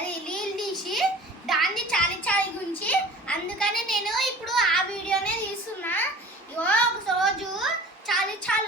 అది రీల్ తీసి దాన్ని చాలి చాలి గురించి, అందుకని నేను ఇప్పుడు ఆ వీడియోనే తీస్తున్నా. ఇగో ఒక రోజు చాలి చాలి